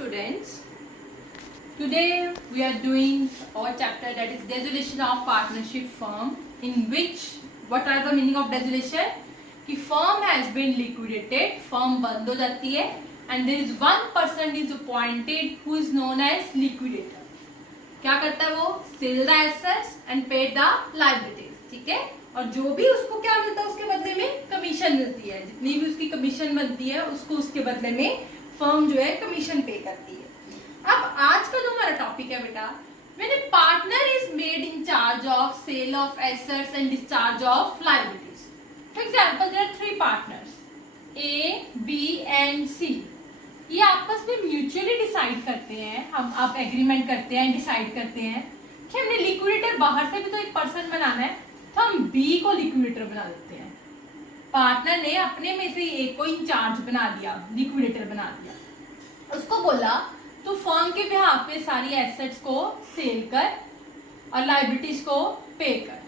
students. Today we are doing our chapter that is dissolution of partnership firm, in which what are the meaning of dissolution? कि firm has been liquidated, firm बंद हो जाती है and there is one person is appointed who is known as liquidator. क्या करता है वो? Sell the assets and pay the liabilities. ठीक है, और जो भी उसको क्या मिलता है उसके बदले में कमीशन मिलती है, जितनी भी उसकी कमीशन बनती है उसको उसके बदले में फर्म जो है कमीशन पे करती है। अब आज का जो हमारा टॉपिक है बेटा, when a partner is made in charge of sale of assets and discharge of liabilities. For example, there are three partners A, B and C. ये आपस में म्यूचुअली डिसाइड करते हैं, हम आप एग्रीमेंट करते हैं, डिसाइड करते हैं कि हमने लिक्विडेटर बाहर से भी तो एक पर्सन बनाना है, तो हम बी को लिक्विडेटर बना देते हैं। पार्टनर ने अपने में से एक को इंचार्ज बना दिया, लिक्विडेटर बना दिया, उसको बोला तो फर्म के बिहाफ पे सारी एसेट्स को सेल कर और लायबिलिटीज को पे कर।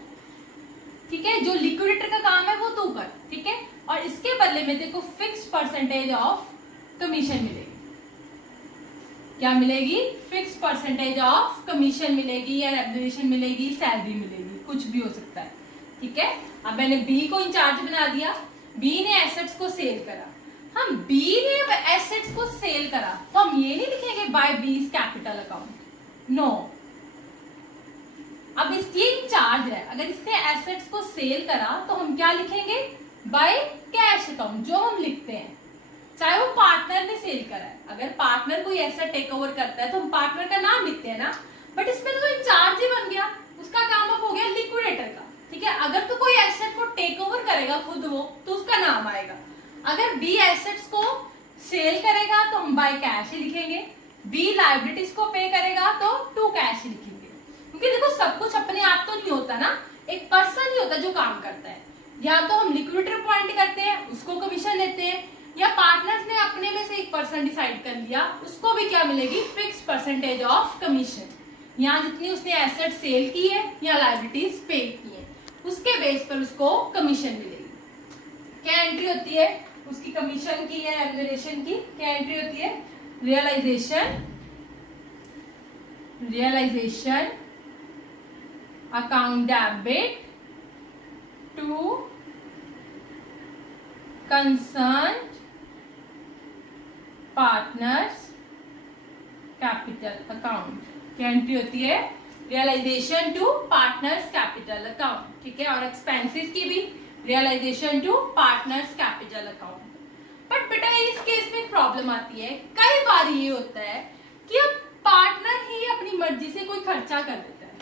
ठीक है, जो लिक्विडेटर का काम है वो तू कर। ठीक है, और इसके बदले में तेरे को फिक्स्ड परसेंटेज ऑफ कमीशन मिलेगी। क्या मिलेगी? फिक्स्ड परसेंटेज ऑफ कमीशन मिलेगी या रेम्युनरेशन मिलेगी, सैलरी मिलेगी, कुछ भी हो सकता है। ठीक है, अब मैंने बी को इंचार्ज बना दिया, बी ने एसेट्स को सेल करा। हम बी ने एसेट्स को सेल करा तो हम ये नहीं लिखेंगे बाय बीज कैपिटल अकाउंट, नो। अब इसकी इंचार्ज है, अगर इसने एसेट्स को सेल करा तो हम क्या लिखेंगे? बाय कैश अकाउंट, जो हम लिखते हैं चाहे वो पार्टनर ने सेल करा है। अगर पार्टनर कोई ऐसा टेक ओवर करता है तो हम पार्टनर का नाम लिखते हैं ना, बट इसमें तो इंचार्ज ही बन गया, उसका काम अब हो गया लिक्विडेटर का। ठीक है, अगर तो कोई एसेट को टेक ओवर करेगा खुद वो, तो उसका नाम आएगा। अगर बी एसेट्स को सेल करेगा तो हम बाय कैश ही लिखेंगे, बी लायबिलिटीज को पे करेगा तो टू कैश ही लिखेंगे। क्योंकि देखो सब कुछ अपने आप तो नहीं होता ना, एक पर्सन ही होता जो काम करता है। या तो हम लिक्विडेटर अपॉइंट करते हैं, उसको कमीशन देते हैं, या पार्टनर्स ने अपने में से एक पर्सन डिसाइड कर लिया, उसको भी क्या मिलेगी? Fixed percentage of commission. यहाँ जितनी उसने एसेट सेल की है या लायबिलिटीज पे की है, उसके बेस पर उसको कमीशन मिलेगी। क्या एंट्री होती है उसकी कमीशन की या रेम्युनरेशन की? क्या एंट्री होती है? Realisation account debit to concern partners capital account. क्या एंट्री होती है? Realisation to partners capital account. ठीक है, और एक्सपेंसेस की भी realisation to partners capital account. But बेटा इस केस में प्रॉब्लम आती है, कई बार ये होता है कि अब पार्टनर ही अपनी मर्जी से कोई खर्चा कर देता है।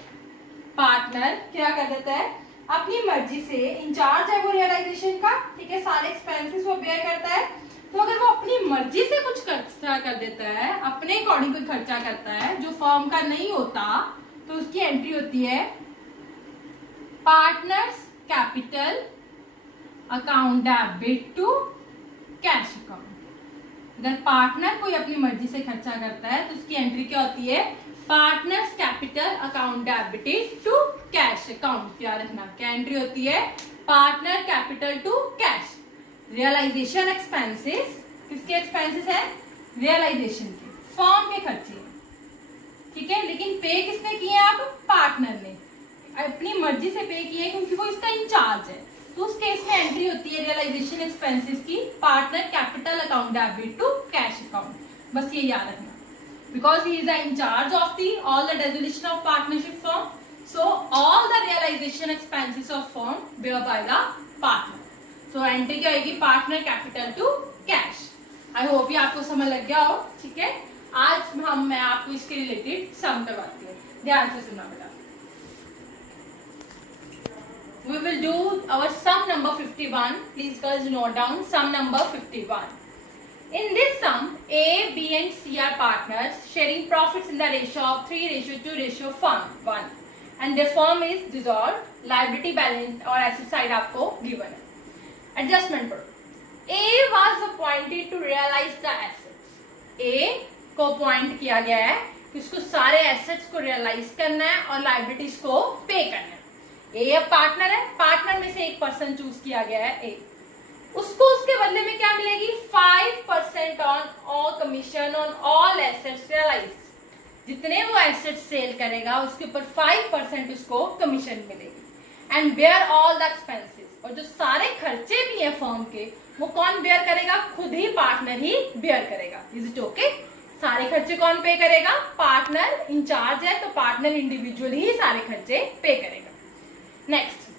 पार्टनर क्या कर देता है? अपनी मर्जी से, इंचार्ज है वो रियलाइजेशन का, ठीक है, सारे एक्सपेंसेस वो बेयर करता है। तो अगर वो अपनी मर्जी से कुछ खर्चा कर देता है, अपने अकॉर्डिंग कोई खर्चा करता है जो फर्म का नहीं होता, तो उसकी एंट्री होती है partners capital account debit to cash account. अगर पार्टनर कोई अपनी मर्जी से खर्चा करता है तो उसकी एंट्री क्या होती है? Partners capital account debited to cash account. याद रखना क्या एंट्री होती है? Partner capital to cash. Realisation expenses, किसके एक्सपेंसेस है? रियलाइजेशन के, फर्म के खर्चे। ठीक है, लेकिन पे किसने किए? अब पार्टनर ने अपनी मर्जी से पे किए क्योंकि वो इसका इंचार्ज है। तो उस केस में एंट्री होती है रियलाइजेशन एक्सपेंसेस की partner capital account debit to cash account. बस ये याद रखना, because he is the in charge of all the dissolution of partnership firm, so all the realization expenses of firm bear by the partner. So entry क्या आएगी? Partner capital to cash. I hope ये आपको समझ लग गया हो। ठीक है, आज मैं आपको इसके रिलेटेड सम करवाती हूँ, ध्यान से सुनना बेटा। We will do our sum number 51. Please girls note down sum number 51. In this sum, A, B and C are partners sharing profits in the ratio of 3:2:1 and their firm is dissolved. Liability balance और asset side आपको given है। Adjustment करो। A was appointed to realize the assets. A को अपॉइंट किया गया है कि उसको सारे एसेट्स को रियलाइज करना है और लायबिलिटीज को पे करना है। ए अब पार्टनर है, पार्टनर में से एक पर्सन चूज किया गया है ए। उसको उसके बदले में क्या मिलेगी, 5% on all commission on all assets realised. जितने वो एसेट सेल करेगा उसके ऊपर 5% उसको कमीशन मिलेगी। And bear all the expenses, और जो सारे खर्चे भी हैं फर्म के वो कौन बेयर करेगा, खुद ही पार्टनर ही बेयर करेगा। Is it okay? सारे खर्चे कौन पे करेगा, पार्टनर इंचार्ज है तो पार्टनर इंडिविजुअल ही सारे खर्चे पे करेगा। नेक्स्ट,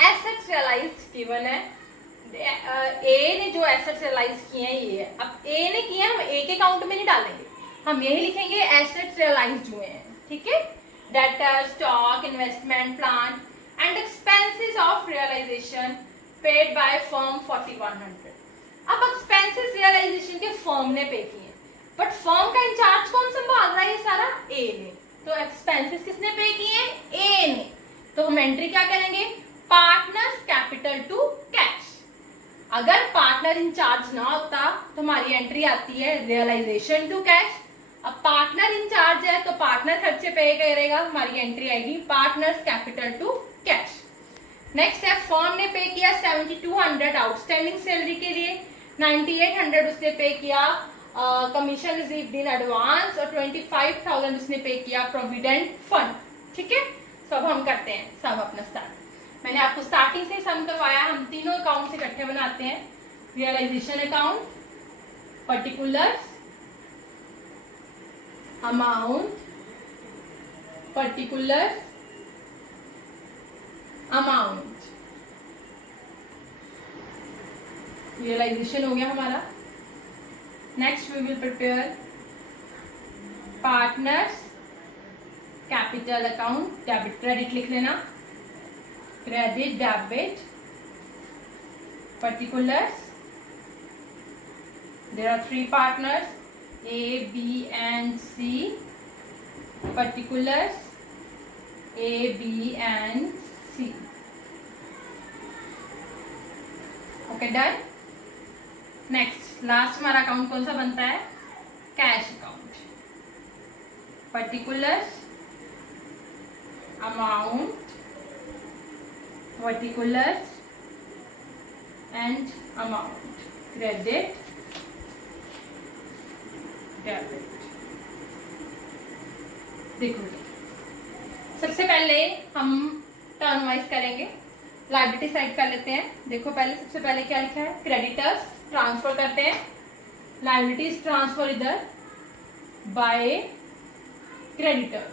एसेट्स रियलाइज्ड गिवन है, ए ने जो एसेट्स रियलाइज किए हैं ये है। अब ए ने किए, हम ए के अकाउंट में नहीं डालेंगे, हम यही लिखेंगे एसेट्स रियलाइज्ड हुए हैं, ठीक है। Debtor, stock, investment, plant and expenses of realisation paid by firm 4100। अब एक्सपेंसेस रियलाइजेशन के फर्म ने पे किए, बट फर्म का इंचार्ज कौन संभाल रहा है ये सारा, ए ने। तो एक्सपेंसेस किसने पे किए, ए ने। तो हम एंट्री क्या करेंगे, पार्टनर्स कैपिटल टू कैश। अगर पार्टनर इंचार्ज ना होता तो हमारी एंट्री आती है रियलाइजेशन टू कैश। अब पार्टनर इंचार्ज है तो पार्टनर खर्चे पे करेगा, हमारी एंट्री आएगी partners capital to cash. Next है, फर्म ने पे किया 7200 आउटस्टैंडिंग सैलरी के लिए, 9800 उसने पे किया कमीशन रिसीव्ड इन एडवांस और 25,000 उसने पे किया प्रोविडेंट फंड, ठीक है। तो अब हम करते हैं सब अपना स्टार्ट। मैंने आपको स्टार्टिंग से सम करवाया, हम तीनों अकाउंट इकट्ठे बनाते हैं। Realisation account, particulars, amount, particulars, amount. Realisation हो गया हमारा। Next we will prepare partners capital account, debit credit लिख लेना, credit debit, particulars, there are 3 partners A, B and C, particulars A, B and C, okay done। Next last हमारा account कौन सा बनता है, cash account, particulars, amount, particulars and amount, credit debit. देखो सबसे पहले हम टर्न वाइज करेंगे, लायबिलिटी साइड कर लेते हैं। देखो पहले सबसे पहले क्या लिखा है, क्रेडिटर्स ट्रांसफर करते हैं, लायबिलिटीज ट्रांसफर इधर बाय क्रेडिटर्स।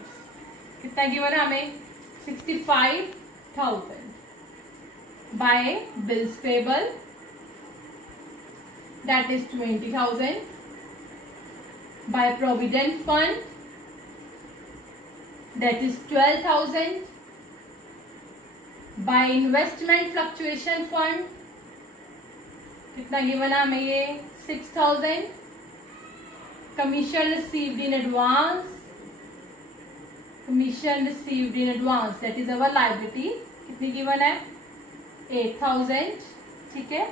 कितना गिवन है हमें, 65,000 by bills payable that is 20,000 by provident fund that is 12,000 by investment fluctuation fund, कितना गिवन है हमें ये 6,000, commission received in advance, commission received in advance that is our liability, कितनी given है 8,000, ठीक है।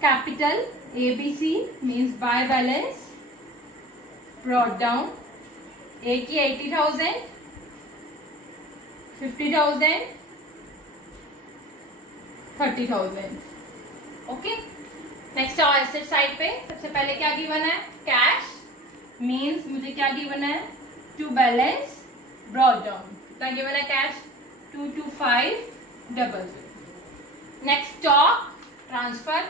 Capital ABC means by balance brought down, A की 80,000, 50,000, 30,000, okay. Next आओ एसेट साइड पे, सबसे पहले क्या गिवन है, कैश मींस मुझे क्या गिवन है, टू बैलेंस ब्रॉट डाउन, कितना गिवन है cash 225,000। Next stock transfer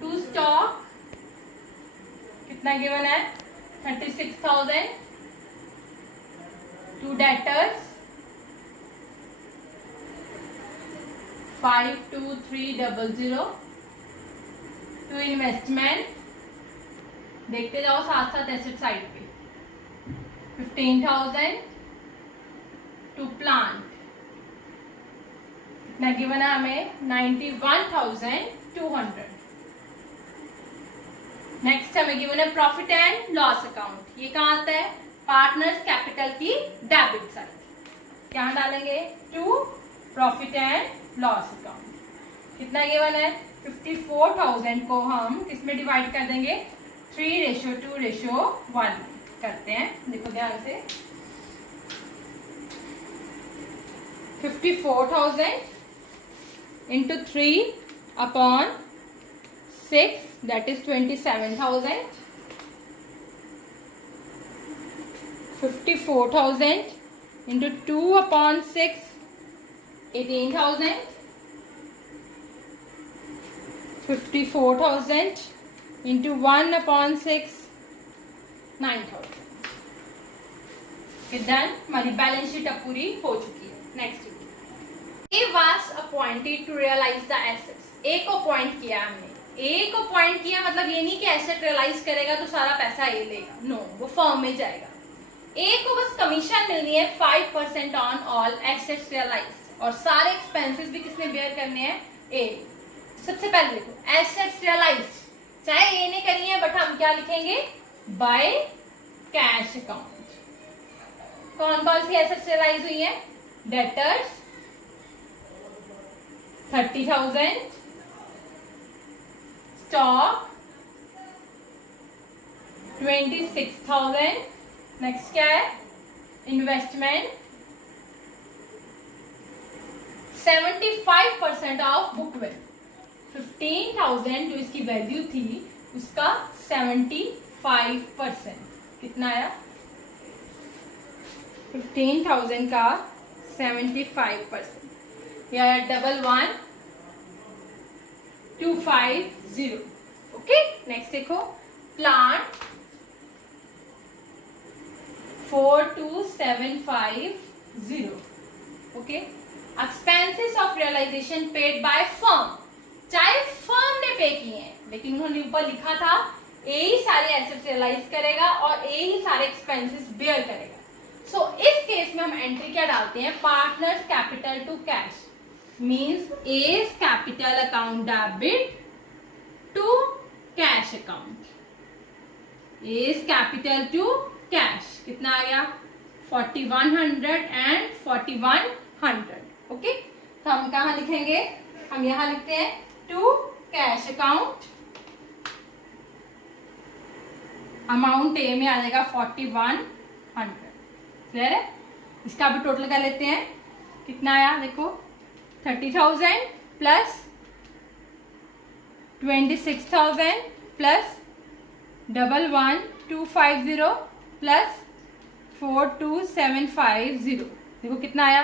to stock, कितना गिवन है 36,000, टू डेटर्स 52300, टू इन्वेस्टमेंट, देखते जाओ साथ साथ एसेट साइड पे 15,000, टू प्लांट, कितना गिवन है हमें 91,200। नेक्स्ट हमें गिवन है प्रॉफिट एंड लॉस अकाउंट, ये कहाँ आता है, पार्टनर्स कैपिटल की डेबिट साइड, क्या डालेंगे to profit and loss account, कितना गिवन है 54,000 को हम किसमें डिवाइड कर देंगे 3:2:1 करते हैं। देखो ध्यान से 54,000 into 3 upon 6 that is 27,000. 54,000 into 2 upon 6 18,000. 54,000 into 1 upon 6 9,000. Done. हमारी बैलेंस शीट अब पूरी हो चुकी है. Next A was appointed to realise the assets. A को अपॉइंट किया हमने. ए को अपॉइंट किया मतलब ये नहीं कि एसेट रियलाइज करेगा तो सारा पैसा ए लेगा. नो, वो फर्म में जाएगा. ए को बस कमीशन मिलनी है 5% ऑन ऑल एसेट्स रियलाइज्ड और सारे एक्सपेंसेस भी किसने बेयर करने हैं? ए. सबसे पहले देखो एसेट्स रियलाइज्ड चाहे ए ने करी है बट हम क्या लिखेंगे? By cash account. कौन कौन सी एसेट्स रियलाइज हुई है? Debtors 30,000, stock 26,000. नेक्स्ट क्या है? Investment 75% of book value. 15,000 जो इसकी वैल्यू थी उसका 75% कितना आया? 15,000 का 75%. या 11,250. ओके. नेक्स्ट देखो plant 4,2,750. Okay. Expenses of realisation paid by firm. चाहे फर्म ने पे किए हैं लेकिन उन्होंने ऊपर लिखा था ए ही सारे एसेट्स रियलाइज करेगा और ए ही सारे एक्सपेंसेस बेयर करेगा. सो इस केस में हम एंट्री क्या डालते हैं? Partners capital to cash means A's capital account debit to cash account. A's capital to cash कितना आ गया? 4,100 एंड 4,100. ओके. तो हम कहाँ लिखेंगे? हम यहां लिखते हैं टू कैश अकाउंट. अमाउंट ए में आ जाएगा 4,100. क्लियर है? इसका भी टोटल कर लेते हैं. कितना आया देखो 30,000 प्लस 26,000 प्लस 11,250 प्लस 4,2,750. देखो कितना आया?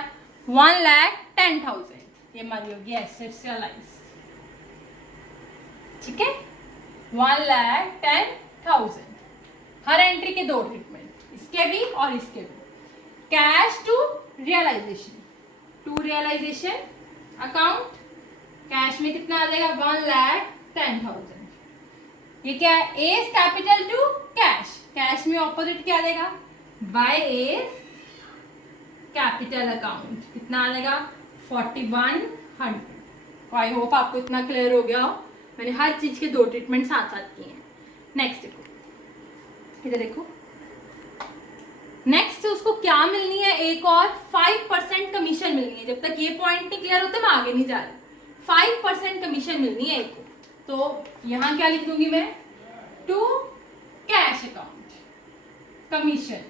1,10,000. ये हमारी होगी एसेट्स रियलाइज. ठीक है. 1,10,000. हर एंट्री के दो ट्रीटमेंट, इसके भी और इसके भी. Cash to realisation. To realisation account cash में कितना आ जाएगा? 1,10,000. ये क्या है? A's capital to cash. Cash में ऑपोजिट क्या आ जाएगा? By A's capital account. कितना आ जाएगा? 4,100. आई होप आपको इतना क्लियर हो गया हो. मैंने हर चीज के दो ट्रीटमेंट साथ साथ किए हैं. नेक्स्ट देखो, इधर देखो. नेक्स्ट उसको क्या मिलनी है? एक और 5% कमीशन मिलनी है. जब तक ये पॉइंट नहीं क्लियर होते मैं आगे नहीं जा रही. 5% कमीशन मिलनी है एक को. तो यहां क्या लिख दूंगी मैं? To cash account. कमीशन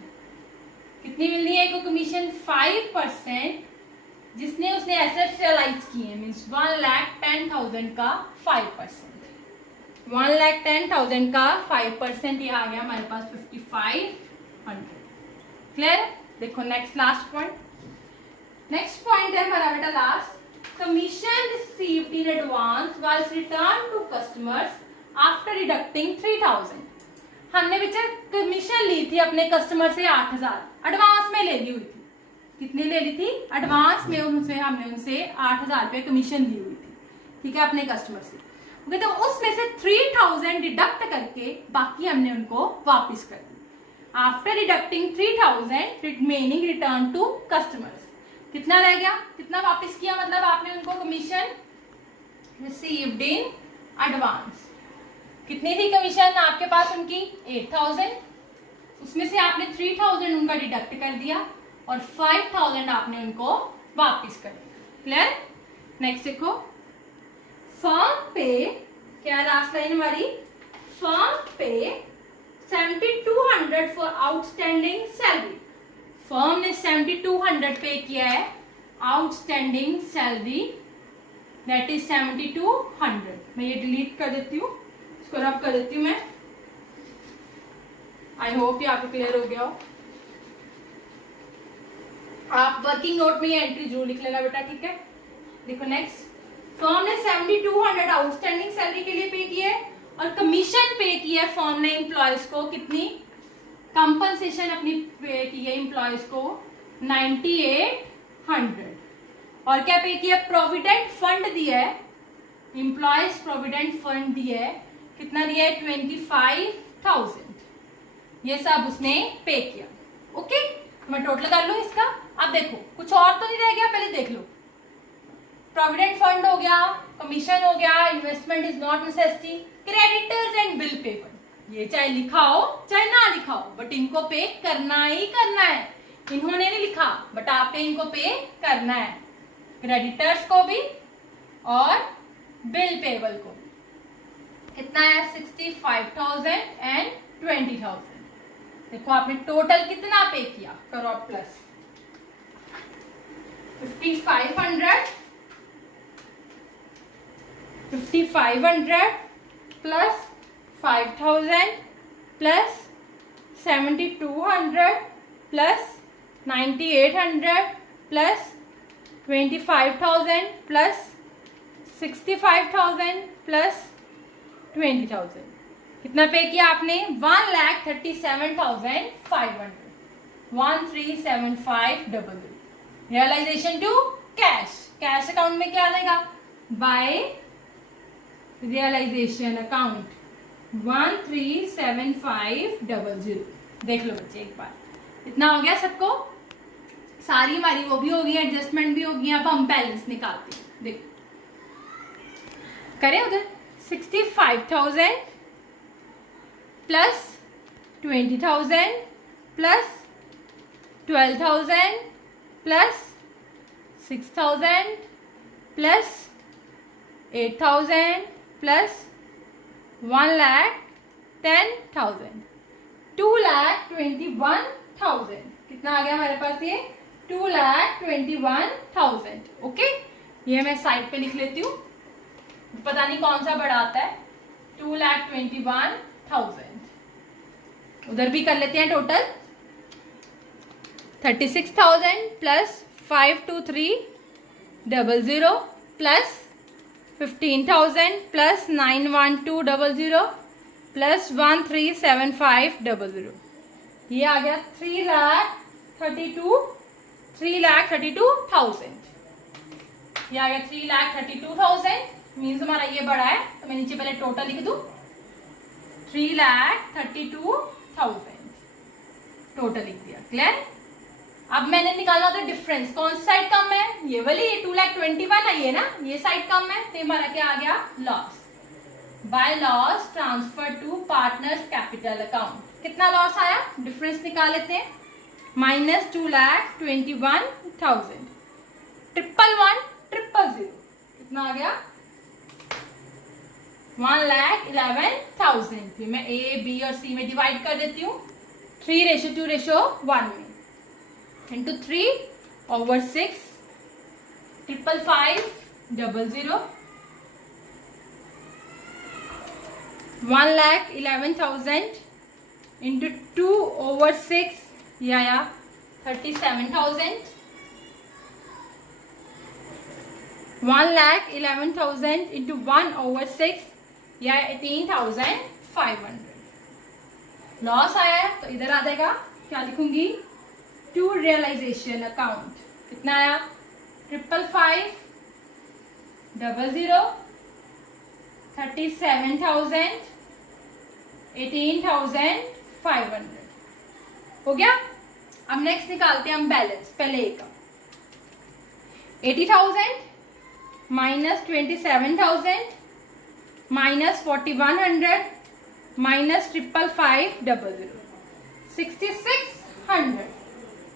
कितनी मिलनी है एक को? कमीशन 5% जिसने उसने एसेट्स रियलाइज किए मीन्स 1,10,000 का 5%. 1,10,000 का 5% ये आ गया हमारे पास 5,500. क्लियर? देखो next last point. Next point है हमारा बेटा last. Commission received in advance was return to customers after deducting 3,000. हमने बेटा कमीशन ली थी अपने कस्टमर से 8,000 एडवांस में ले ली हुई थी. कितनी ले ली थी? एडवांस में उनसे हमने उनसे 8,000 रुपये कमीशन ली हुई थी. ठीक है, अपने कस्टमर से. ओके. तो उसमें से 3,000 डिडक्ट करके बाकी हमने उनको वापस कर दी. After deducting 3,000 remaining return to customers. कितना रह गया? कितना वापस किया? मतलब आपने उनको कमीशन रिसीव्ड इन एडवांस. कितनी थी कमीशन आपके पास उनकी? 8,000. उसमें से आपने 3,000 उनका डिडक्ट कर दिया और 5,000 आपने उनको वापस कर दिया. क्लियर? नेक्स्ट देखो. फर्म पे क्या लास्ट लाइन हमारी? फर्म पे 7,200 फॉर आउटस्टैंडिंग सैलरी. फर्म ने 7,200 पे किया है आउटस्टैंडिंग सैलरी. That is 7200। मैं ये डिलीट कर देती हूँ, इसको रब कर देती हूँ मैं। आई होप ये आपको क्लियर हो गया हो। आप वर्किंग नोट में ये एंट्री जरूर लिख लेना बेटा, ठीक है। देखो नेक्स्ट, फर्म ने 7200 आउटस्टैंडिंग सैलरी के लिए पे किया है और कमीशन पे किया है फर्म ने एम्प्लॉयज को। कितनी कंपनसेशन अपनी पे की है एम्प्लॉयज को? 9800। और क्या पे किया? प्रोविडेंट फंड दिया है, एम्प्लॉयज प्रोविडेंट फंड दिया है। कितना दिया है? 25,000। ये सब उसने पे किया। ओके, मैं टोटल कर लूं इसका। अब देखो कुछ और तो नहीं रह गया, पहले देख लो। प्रोविडेंट फंड हो गया, कमीशन हो गया, investment is not necessity, creditors and bill paper. ये चाहे लिखा हो चाहे ना लिखा हो, बट इनको पे करना ही करना है। इन्होंने नहीं लिखा, बट आपने इनको पे करना है, क्रेडिटर्स को भी और बिल पेबल को। कितना है? 65,000 एंड 20,000। देखो आपने टोटल कितना पे किया, करो आप plus. 5500 plus 5000 plus 7200 plus 9800 plus 25,000 plus 65,000 plus 20,000। कितना पे किया आपने? 1,37,500। 137500। Realisation to cash. Cash account में क्या आएगा? By realisation account 137500। देख लो बच्चे एक बार, इतना हो गया सबको। सारी हमारी वो भी हो गई, एडजस्टमेंट भी हो गई। अब हम बैलेंस निकालते हैं। देखो करें उधर 65,000 plus 20,000 plus 12,000 plus 6,000 plus 8,000 plus 1,10,000 2,21,000। कितना आ गया हमारे पास? ये 2,21,000। ओके, ये मैं साइड पे लिख लेती हूँ, पता नहीं कौन सा बड़ा आता है। 2,21,000। उधर भी कर लेते हैं total. 36,000 plus 52300 plus 15,000 plus 91200 plus 137500। ये आ गया 3,32,000। ये आ गया 3,32,000। मीन्स हमारा ये बड़ा है, तो मैं नीचे पहले टोटल लिख दूं। 3,32,000 टोटल लिख दिया। क्लियर? अब मैंने निकालना होता है डिफरेंस। कौन सी साइड कम है? ये वाली, ये 2,21,000 है ये ना, ये साइड कम है, तो हमारा क्या आ गया? Loss. By loss transfer to partners capital account. कितना लॉस आया? डिफरेंस निकाल लेते हैं। -2,21,000 1,1,1,000 कितना आ गया? 1,11,000। फिर मैं ए, बी और सी में डिवाइड कर देती हूँ 3:2:1 में। इंटू 3/6 555,000 1,11,000 इंटू 2/6 ये आया 37,000। 1,11,000 इंटू 1/6 या 18,500। लॉस आया है तो इधर आ जाएगा, क्या लिखूंगी? To realisation account. कितना आया? 555,000 37,000 18,500 हो गया। अब नेक्स्ट निकालते हैं हम बैलेंस। पहले एक 80,000 माइनस 27,000 माइनस 4,100 माइनस 555,000 6,600।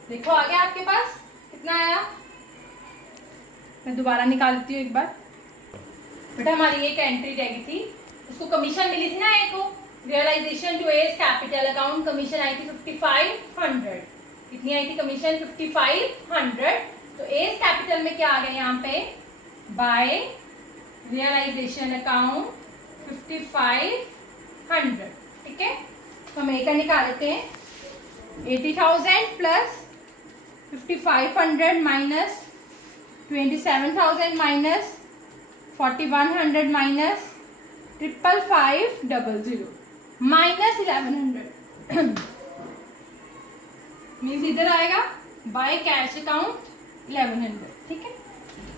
देखो आ गया आपके पास। कितना आया? मैं दोबारा निकाल देती हूँ एक बार। बेटा हमारी एक एंट्री रह गई थी, उसको कमीशन मिली थी ना, एक को realisation to as capital account commission आई थी 5,500। कितनी आई थी कमीशन? 5,500। तो एज कैपिटल में क्या आ गया यहाँ पे? बाय रियलाइजेशन अकाउंट 5500, ठीक है। तो हम ए का निकाल लेते हैं। 80,000 plus 5500 minus 27,000 minus 4100 minus 55500 minus 1100 means इधर आएगा बाय कैश अकाउंट 1100, ठीक है।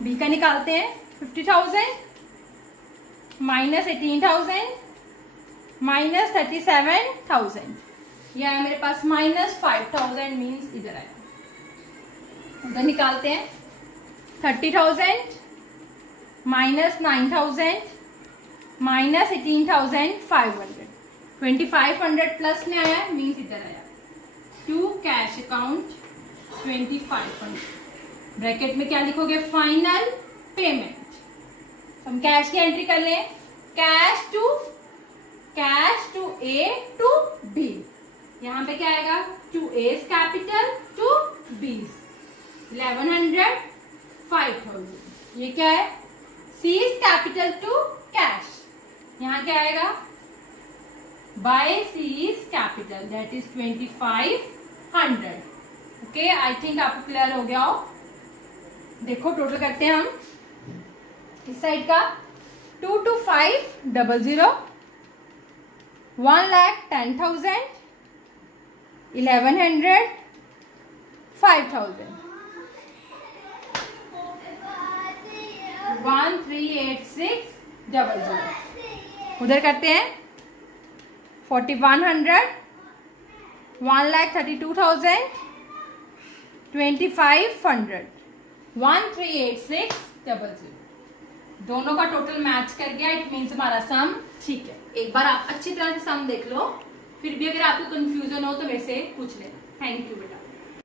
बी का निकालते हैं। 50,000 माइनस 18,000 माइनस 37,000, यह है मेरे पास माइनस 5,000 मीन्स इधर आएगा। उधर निकालते हैं। 30,000 माइनस 9,000 माइनस 18,500, 2,500 प्लस में आया मीन्स इधर आया टू कैश अकाउंट 2,500। ब्रैकेट में क्या लिखोगे? Final payment. हम कैश की एंट्री कर लें। Cash to A to B, यहां पे क्या आएगा? टू एज कैपिटल टू बीज 1100 5,000। ये क्या है? सीज कैपिटल टू कैश, यहां क्या आएगा? By C's capital that is 2,500। Okay, I think आपको क्लियर हो गया हो। देखो टोटल करते हैं हम इस साइड का। 22500, 1,10,000, 1,100, 5,000, 138600। उधर करते हैं 4,100, 1,32,000, 2,500, 138600। दोनों का टोटल मैच कर गया, इट मीन्स हमारा सम ठीक है। एक बार आप अच्छी तरह से सम देख लो, फिर भी अगर आपको कंफ्यूजन हो तो मेरे से पूछ लेना। थैंक यू बेटा।